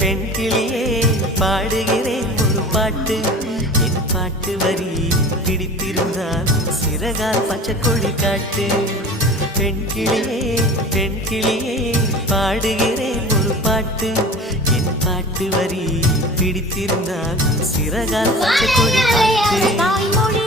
பெண் கிளியே பாடுகிறேன் ஒரு பாட்டு. என் பாட்டு வரி பிடித்திருந்தால் சிறகால் பச்சை கொடி காட்டு. பெண் கிளியே பாடுகிறேன் ஒரு பாட்டு. என் பாட்டு வரி பிடித்திருந்தால் சிறகால் பச்சை கொடி காட்டு.